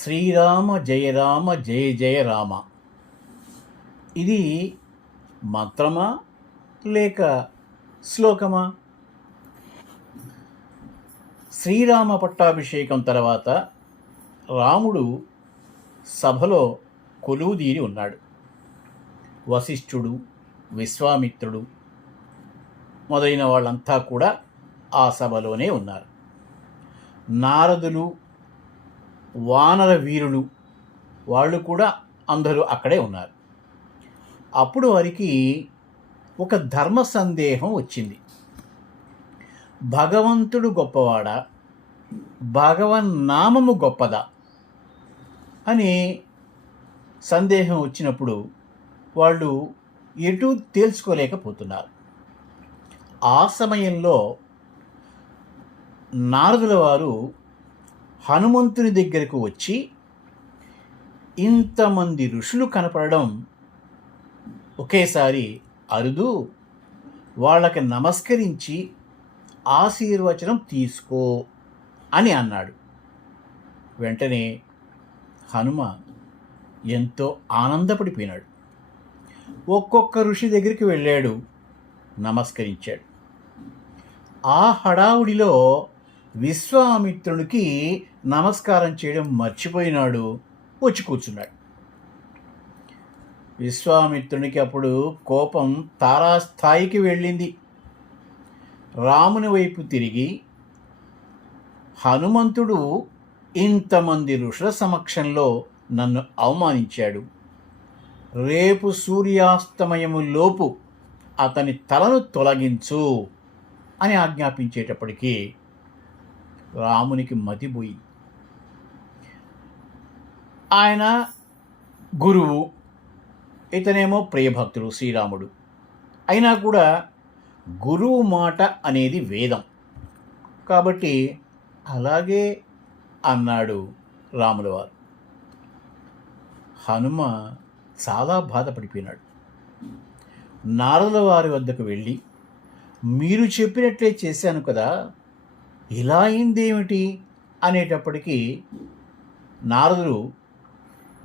శ్రీరామ జయ రామ జయ జయ రామ. ఇది మంత్రమా లేక శ్లోకమా? శ్రీరామ పట్టాభిషేకం తర్వాత రాముడు సభలో కొలువుదీరి ఉన్నాడు. వశిష్ఠుడు, విశ్వామిత్రుడు మొదలైన వాళ్ళంతా కూడా ఆ సభలోనే ఉన్నారు. నారదులు, వానర వీరులు వాళ్ళు కూడా అందరూ అక్కడే ఉన్నారు. అప్పుడు వారికి ఒక ధర్మ సందేహం వచ్చింది. భగవంతుడు గొప్పవాడా, భగవన్నామము గొప్పదా అని సందేహం వచ్చినప్పుడు వాళ్ళు ఎటూ తేల్చుకోలేకపోతున్నారు. ఆ సమయంలో నారదుల వారు హనుమంతుని దగ్గరకు వచ్చి, ఇంతమంది ఋషులు కనపడడం ఒకేసారి అరుదు, వాళ్ళకి నమస్కరించి ఆశీర్వచనం తీసుకో అని అన్నాడు. వెంటనే హనుమ ఎంతో ఆనందపడిపోయినాడు. ఒక్కొక్క ఋషి దగ్గరికి వెళ్ళాడు, నమస్కరించాడు. ఆ హడావుడిలో విశ్వామిత్రునికి నమస్కారం చేయడం మర్చిపోయినాడు, వచ్చి కూర్చున్నాడు. విశ్వామిత్రునికి అప్పుడు కోపం తారాస్థాయికి వెళ్ళింది. రాముని వైపు తిరిగి, హనుమంతుడు ఇంతమంది ఋషుల సమక్షంలో నన్ను అవమానించాడు, రేపు సూర్యాస్తమయము లోపు అతని తలను తొలగించు అని ఆజ్ఞాపించేటప్పటికీ రామునికి మతిపోయి, ఆయన గురువు, ఇతనేమో ప్రియభక్తుడు శ్రీరాముడు, అయినా కూడా గురువు మాట అనేది వేదం కాబట్టి అలాగే అన్నాడు రాముల వారు. హనుమ చాలా బాధపడిపోయినాడు. నారదుల వారి వద్దకు వెళ్ళి, మీరు చెప్పినట్లే చేశాను కదా, ఇలా అయిందేమిటి అనేటప్పటికీ నారదుడు,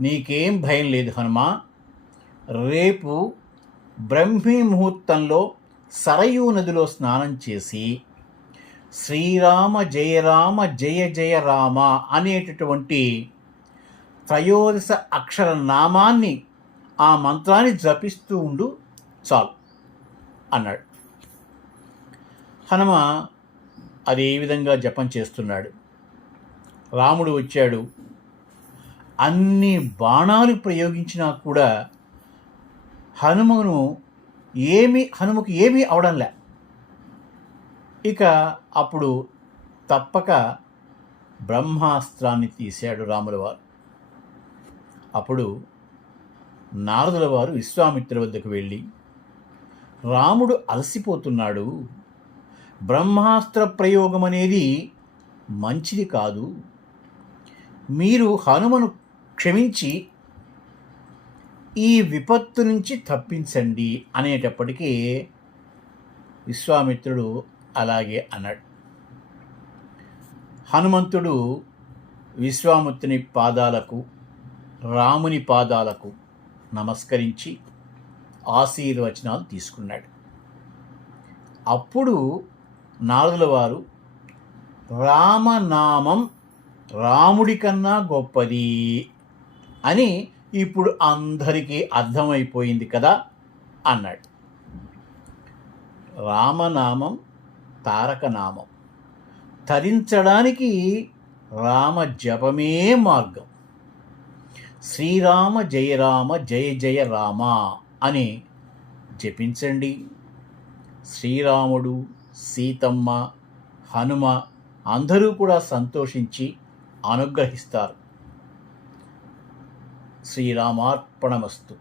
నీకేం భయం లేదు హనుమా, రేపు బ్రహ్మీ ముహూర్తంలో సరయూ నదిలో స్నానం చేసి శ్రీరామ జయ రామ జయ జయ రామ అనేటటువంటి త్రయోదశ అక్షర నామాన్ని, ఆ మంత్రాన్ని జపిస్తూ ఉండు చాలు అన్నాడు. హనుమ అదే విధంగా జపం చేస్తున్నాడు. రాముడు వచ్చాడు. అన్ని బాణాలు ప్రయోగించినా కూడా హనుమకు ఏమీ అవడంలే. ఇక అప్పుడు తప్పక బ్రహ్మాస్త్రాన్ని తీశాడు రాముల వారు. అప్పుడు నారదుల వారు విశ్వామిత్రుల వద్దకు వెళ్ళి, రాముడు అలసిపోతున్నాడు, బ్రహ్మాస్త్ర ప్రయోగం అనేది మంచిది కాదు, మీరు హనుమను క్షమించి ఈ విపత్తు నుంచి తప్పించండి అనేటప్పటికీ విశ్వామిత్రుడు అలాగే అన్నాడు. హనుమంతుడు విశ్వామిత్రుని పాదాలకు, రాముని పాదాలకు నమస్కరించి ఆశీర్వచనాలు తీసుకున్నాడు. అప్పుడు నారదుల వారు, రామనామం రాముడి కన్నా గొప్పది అని ఇప్పుడు అందరికీ అర్థమైపోయింది కదా అన్నాడు. రామనామం తారకనామం, తరించడానికి రామ జపమే మార్గం. శ్రీరామ జయ రామ జయ జయ రామ అని జపించండి. శ్రీరాముడు, సీతమ్మ, హనుమ అందరూ కూడా సంతోషించి అనుగ్రహిస్తారు. శ్రీరామార్పణమస్తు.